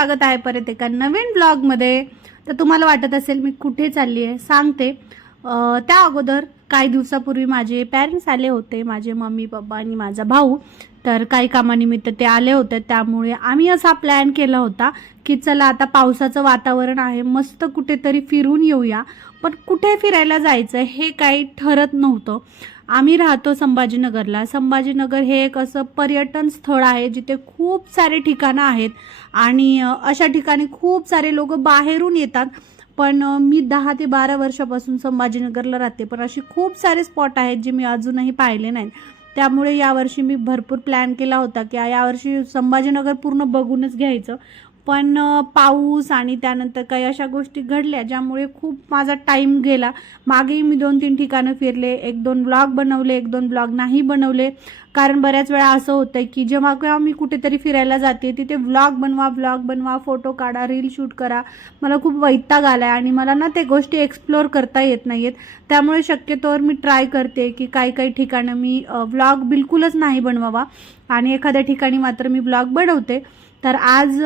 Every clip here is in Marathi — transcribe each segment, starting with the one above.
स्वागत आहे परत एका नवीन ब्लॉगमध्ये. तर तुम्हाला वाटत असेल मी कुठे चालली आहे? सांगते. त्या अगोदर काही दिवसापूर्वी माझे पॅरेंट्स आले होते माझे मम्मी पप्पा आणि माझा भाऊ. तर काही कामानिमित्त ते आले होते त्यामुळे आम्ही असा प्लॅन केला होता की चला आता पावसाचं वातावरण आहे मस्त कुठेतरी फिरून येऊया. पण कुठे फिरायला जायचं हे काही ठरत नव्हतं. आम्ही राहतो संभाजीनगरला. संभाजीनगर हे एक असं पर्यटन स्थळ आहे जिथे खूप सारे ठिकाणं आहेत आणि अशा ठिकाणी खूप सारे लोक बाहेरून येतात. पण मी दहा ते बारा वर्षापासून संभाजीनगरला राहते. पण असे खूप सारे स्पॉट आहेत जे मी अजूनही पाहिले नाहीत. त्यामुळे यावर्षी मी भरपूर प्लॅन केला होता की यावर्षी संभाजीनगर पूर्ण बघूनच घ्यायचं. पण पाऊस आणि त्यानंतर काही अशा गोष्टी घडल्या ज्यामुळे खूप माझा टाईम गेला. मागेही मी दोन तीन ठिकाणं फिरले. एक दोन ब्लॉग बनवले एक दोन ब्लॉग नाही बनवले. कारण बऱ्याच वेळा असं होतं की जेव्हा केव्हा मी कुठेतरी फिरायला जाते तिथे व्लॉग बनवा व्लॉग बनवा फोटो काढा रील शूट करा. मला खूप वैताग आला आहे आणि मला ना ते गोष्टी एक्सप्लोअर करता येत नाही आहेत त्यामुळे शक्यतोवर मी ट्राय करते की काही काही ठिकाणं मी व्लॉग बिलकुलच नाही बनवावा. आणि एखाद्या ठिकाणी मात्र मी ब्लॉग बनवते. तर आज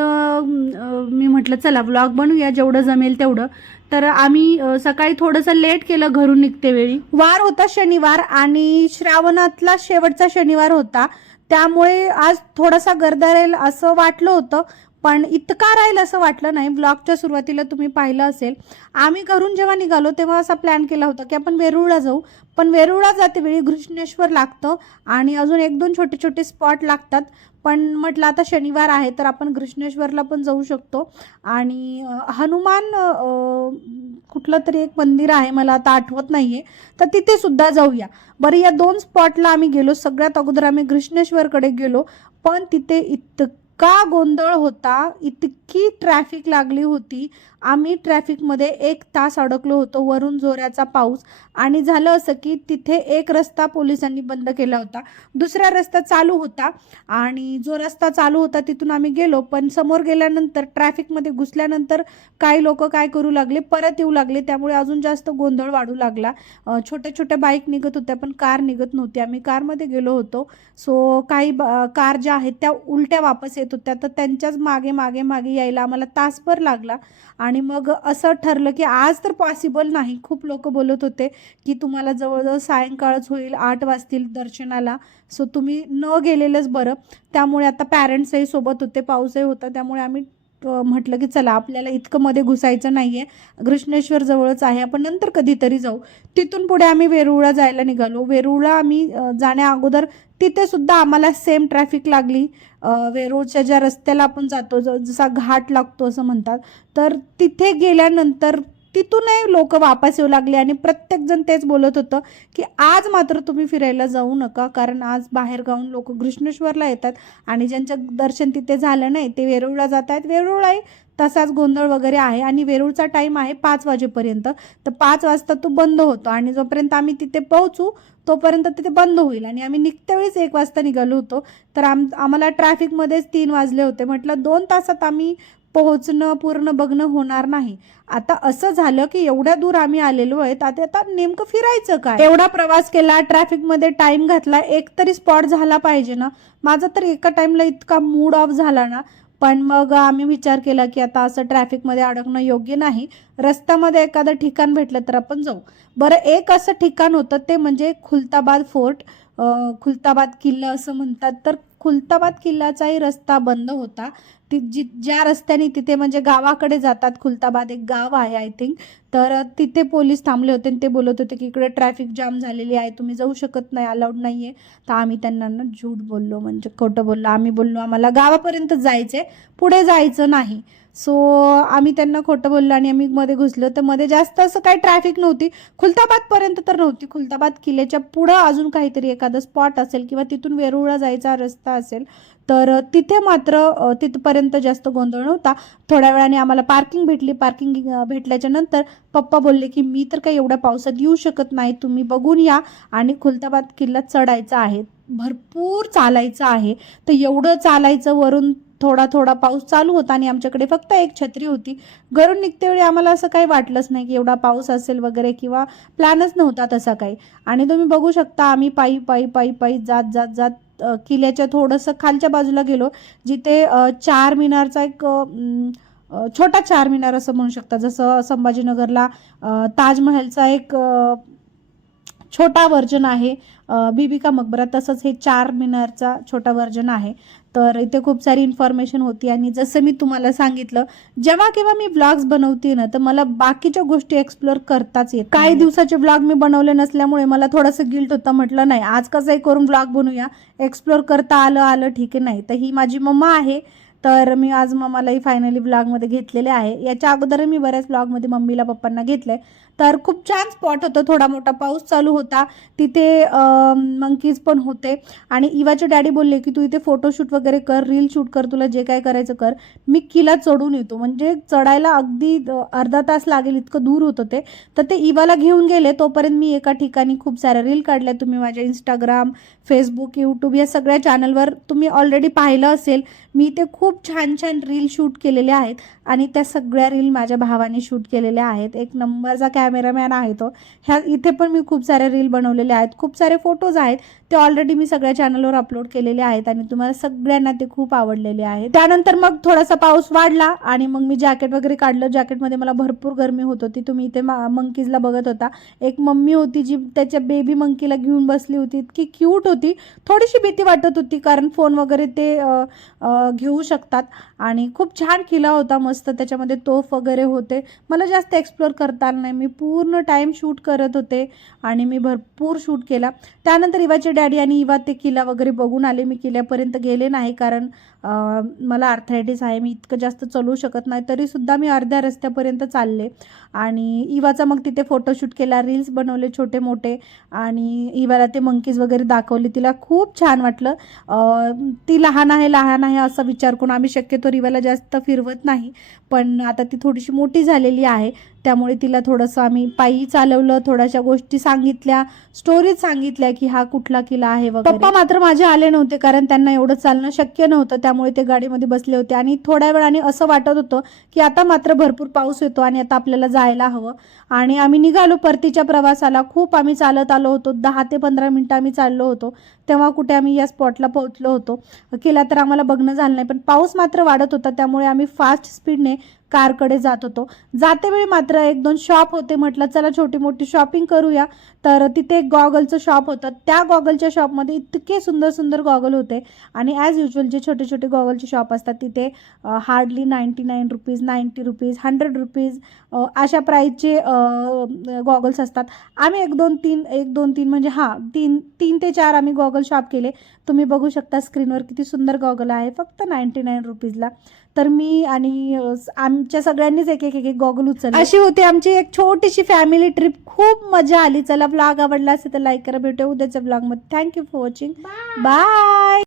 मी म्हटलं चला व्लॉग बनवूया जेवढं जमेल तेवढं. तर आम्ही सकाळी थोडंसं लेट केलं घरून निघते वेळी. वार होता शनिवार आणि श्रावणातला शेवटचा शनिवार होता. त्यामुळे आज थोडासा गर्दारेल राहील असं वाटलं होतं. पण इतका राहील असं वाटलं नाही. ब्लॉगच्या सुरुवातीला तुम्ही पाहिलं असेल. आम्ही घरून जेव्हा निघालो तेव्हा असा प्लॅन केला होता की आपण वेरूळला जाऊ. पण वेरूळला जाते वेळी घृष्णेश्वर लागतं आणि अजून एक दोन छोटे छोटे स्पॉट लागतात. पण म्हटलं आता शनिवार आहे तर आपण घृष्णेश्वरला पण जाऊ शकतो. आणि हनुमान कुठलं तरी एक मंदिर आहे मला आता आठवत नाही आहे तर तिथे सुद्धा जाऊया. बरं या दोन स्पॉटला आम्ही गेलो. सगळ्यात अगोदर आम्ही घृष्णेश्वरकडे गेलो. पण तिथे इतकं गोंधळ होता इतकी ट्रॅफिक लागली होती. आम्ही ट्रॅफिकमध्ये एक तास अडकलो होतो वरून जोराचा पाऊस. आणि झालं असं की तिथे एक रस्ता पोलिसांनी बंद केला होता. दुसरा रस्ता चालू होता. आणि जो रस्ता चालू होता तिथून आम्ही गेलो पण समोर गेल्यानंतर ट्रॅफिकमध्ये घुसल्यानंतर काही लोक काय करू लागले? परत येऊ लागले. त्यामुळे अजून जास्त गोंधळ वाढू लागला. छोट्या छोट्या बाईक निघत होत्या पण कार निघत नव्हती. आम्ही कारमध्ये गेलो होतो. सो काही ब- कार ज्या आहेत त्या उलट्या वापस येत होत्या. तर त्यांच्याच मागे मागे मागे यायला आम्हाला तासभर लागला. आणि आणि मग असं ठरलं की आज तर पॉसिबल नाही. खूप लोक बोलत होते की तुम्हाला जवळजवळ सायंकाळच होईल आठ वाजतील दर्शनाला. सो तुम्ही न गेलेलंच बरं. त्यामुळे आता पॅरेंट्सही सोबत होते पाऊसही होता. त्यामुळे आम्ही म्हटलं की चला आपल्याला इतकं मध्ये घुसायचं नाही आहे घृष्णेश्वर जवळच आहे. आपण नंतर कधीतरी जाऊ. तिथून पुढे आम्ही वेरूळला जायला निघालो. वेरूळला आम्ही जाण्या अगोदर तिथे सुद्धा आम्हाला सेम ट्रॅफिक लागली. वेरूळच्या ज्या रस्त्याला आपण जातो ज- जसा घाट लागतो असं म्हणतात. तर तिथे गेल्यानंतर तिथूनही लोक वापस येऊ लागले आणि प्रत्येकजण तेच बोलत होतं की आज मात्र तुम्ही फिरायला जाऊ नका कारण आज बाहेर गावून लोक घृष्णेश्वरला येतात आणि ज्यांचं दर्शन तिथे झालं नाही ते वेरूळला जात आहेत. वेरूळलाही तसाच गोंधळ वगैरे आहे आणि वेरूळचा टाईम आहे पाच वाजेपर्यंत. तर पाच वाजता तो बंद होतो आणि जोपर्यंत आम्ही तिथे पोहोचू तोपर्यंत तिथे बंद होईल आणि आम्ही निघत्या वेळेस एक वाजता निघालो होतो. तर आम आम्हाला ट्रॅफिकमध्येच तीन वाजले होते. म्हटलं दोन तासात आम्ही पोहोचणं पूर्ण बघणं होणार नाही. आता असं झालं की एवढ्या दूर आम्ही आलेलो आहेत आता आता नेमकं फिरायचं काय? एवढा प्रवास केला ट्रॅफिकमध्ये टाइम घातला एक तरी स्पॉट झाला पाहिजे ना. माझा तर एका टाइमला इतका मूड ऑफ झाला ना. पण मग आम्ही विचार केला की आता असं ट्रॅफिकमध्ये अडकणं योग्य नाही. रस्त्यामध्ये एखादं ठिकाण भेटलं तर आपण जाऊ. बरं एक असं ठिकाण होतं ते म्हणजे खुलताबाद फोर्ट खुलताबाद किल्ला असं म्हणतात तर खुलताबाद किल्ल्याचाही रस्ता बंद होता. ती जी ज्या रस्त्याने तिथे म्हणजे गावाकडे जातात खुलताबाद एक गाव आहे आय थिंक तर तिथे पोलीस थांबले होते आणि ते बोलत होते की इकडे ट्रॅफिक जाम झालेली आहे तुम्ही जाऊ शकत नाही अलाउड नाही आहे तर आम्ही त्यांना ना झूट बोललो म्हणजे खोटं बोललो. आम्ही बोललो आम्हाला गावापर्यंत जायचं आहे पुढे जायचं नाही. सो आम्ही त्यांना खोटं बोललो आणि आम्ही मध्ये घुसलो. तर मध्ये जास्त असं काही ट्रॅफिक नव्हती. खुलताबादपर्यंत तर नव्हती. खुलताबाद किल्ल्याच्या पुढं अजून काहीतरी एखादं स्पॉट असेल किंवा तिथून वेरूळला जायचा रस्ता असेल तर तिथे मात्र तिथपर्यंत जास्त गोंधळ नव्हता. थोड्या वेळाने आम्हाला पार्किंग भेटली. पार्किंग भेटल्याच्या नंतर पप्पा बोलले की मी तर काही एवढ्या पावसात येऊ शकत नाही. तुम्ही बघून या. आणि खुलताबाद किल्ला चढायचा आहे. भरपूर चालायचं आहे. तर एवढं चालायचं वरून थोडा थोडा पाऊस चालू होता आणि आमच्याकडे फक्त एक छत्री होती. घरून निघते वेळी आम्हाला असं काही वाटलंच नाही की एवढा पाऊस असेल वगैरे किंवा प्लॅनच नव्हता तसा काही. आणि तुम्ही बघू शकता आम्ही पायी पायी पायी पायी जात जात जात किल्ल्याच्या थोडंसं खालच्या बाजूला गेलो जिथे चार मिनारचा एक छोटा चार मिनार असं म्हणू शकता. जसं संभाजीनगरला ताजमहलचा एक छोटा व्हर्जन आहे. बीबिका बीबी का मकबरा तसंच हे चार मिनारचा छोटा व्हर्जन आहे. तर इथे खूप सारी इन्फॉर्मेशन होती आणि जसं मी तुम्हाला सांगितलं जेव्हा केव्हा मी ब्लॉग्स बनवते ना तर मला बाकीच्या गोष्टी एक्सप्लोअर करताच येत काही दिवसाचे व्लॉग मी बनवले नसल्यामुळे मला थोडंसं गिल्ट होतं. म्हटलं नाही आज कसंही करून व्लॉग बनवूया. एक्सप्लोअर करता आलं आलं ठीक आहे नाही. तर ही माझी मम्मा आहे. तर मी आज मम्मालाही फायनली ब्लॉगमध्ये घेतलेले आहे. याच्या अगोदर मी बऱ्याच ब्लॉगमध्ये मम्मीला पप्पांना घेतलंय. तर खूप छान स्पॉट होतं. थोडा मोठा पाऊस चालू होता. तिथे मंकीज पण होते. आणि इवाचे डॅडी बोलले की तू इथे फोटोशूट वगैरे कर रील शूट कर तुला जे काय करायचं कर. मी किला चढून येतो. म्हणजे चढायला अगदी अर्धा तास लागेल इतकं दूर होतं ते. तर ते इवाला घेऊन गेले. तोपर्यंत मी एका ठिकाणी खूप साऱ्या रील काढल्या. तुम्ही माझ्या इंस्टाग्राम फेसबुक यूट्यूब या सगळ्या चॅनलवर तुम्ही ऑलरेडी पाहिलं असेल. मी ते खूप खूप छान छान रील शूट केलेले आहेत आणि त्या सगळ्या रील माझ्या भावाने शूट केलेल्या आहेत. एक नंबरचा कॅमेरामॅन आहे तो. ह्या इथे पण मी खूप साऱ्या रील बनवलेले आहेत. खूप सारे फोटोज आहेत. ते ऑलरेडी मी सगळ्या चॅनलवर अपलोड केलेले आहेत आणि तुम्हाला सगळ्यांना ते खूप आवडलेले आहेत. त्यानंतर मग थोडासा पाऊस वाढला आणि मग मी जॅकेट वगैरे काढलं. जॅकेटमध्ये मला भरपूर गरमी होत होती. तुम्ही इथे मंकीजला बघत होता. एक मम्मी होती जी त्याच्या बेबी मंकीला घेऊन बसली होती. इतकी क्यूट होती. थोडीशी भीती वाटत होती कारण फोन वगैरे ते घेऊ शक शकतात. आणि खूप छान किल्ला होता मस्त. त्याच्यामध्ये तोफ वगैरे होते. मला जास्त एक्सप्लोअर करता आलं नाही. मी पूर्ण टाईम शूट करत होते आणि मी भरपूर शूट केला. त्यानंतर इवाचे डॅडी आणि इवा ते किल्ला वगैरे बघून आले. मी किल्ल्यापर्यंत गेले नाही कारण मला आर्थरायटिस आहे. मी इतकं जास्त चालू शकत नाही. तरीसुद्धा मी अर्ध्या रस्त्यापर्यंत चालले. आणि इवाचा मग तिथे फोटोशूट केला. रील्स बनवले छोटे मोठे. आणि इवाला ते मंकीज वगैरे दाखवले. तिला खूप छान वाटलं. ती लहान आहे लहान आहे असा विचार करून आम्ही शक्यतो रिवाला जास्त फिरवत नाही. पण आता ती थोडीशी मोठी झालेली आहे. त्यामुळे तिला थोडंसं आम्ही पायी चालवलं थोड्याशा गोष्टी सांगितल्या स्टोरीज सांगितल्या की हा कुठला किल्ला आहे वगैरे. पप्पा मात्र माझे आले नव्हते कारण त्यांना एवढं चालणं शक्य नव्हतं त्यामुळे ते गाडीमध्ये बसले होते. आणि थोड्या वेळाने असं वाटत होतं की आता मात्र भरपूर पाऊस येतो आणि आता आपल्याला जायला हवं. आणि आम्ही निघालो परतीच्या प्रवासाला. खूप आम्ही चालत आलो होतो. दहा ते पंधरा मिनटं आम्ही चाललो होतो. तेव्हा कुठे आम्ही या स्पॉटला पोहोचलो होतो. केला तर आम्हाला बघणं झालं नाही. पण पाऊस मात्र वाढत होता. त्यामुळे आम्ही फास्ट स्पीडने कारकडे जात होतो. जातेवेळी मात्र एक दोन शॉप होते म्हटलं चला छोटी मोठी शॉपिंग करूया. तर तिथे एक गॉगलचं शॉप होतं. त्या गॉगलच्या शॉपमध्ये इतके सुंदर सुंदर गॉगल होते. आणि ॲज युजल जे छोटे छोटे गॉगलचे शॉप असतात तिथे hardly ninety nine rupees ninety rupees hundred rupees अशा प्राईजचे गॉगल्स असतात. आम्ही एक दोन तीन एक दोन तीन म्हणजे हां तीन तीन ते चार आम्ही गॉगल शॉप केले. तुम्ही बघू शकता स्क्रीनवर किती सुंदर गॉगल आहे. फक्त नाईंटी नाईन रुपीजला तर मी आणि आमच्या सगळ्यांनीच एक एक एक गॉगल उचलले. अशी होती आमची एक छोटीशी फॅमिली ट्रिप खूप मजा आली. चला ब्लॉग आवडला असेल तर लाईक करा. भेटू उद्याच्या ब्लॉगमध्ये थँक्यू फॉर वॉचिंग बाय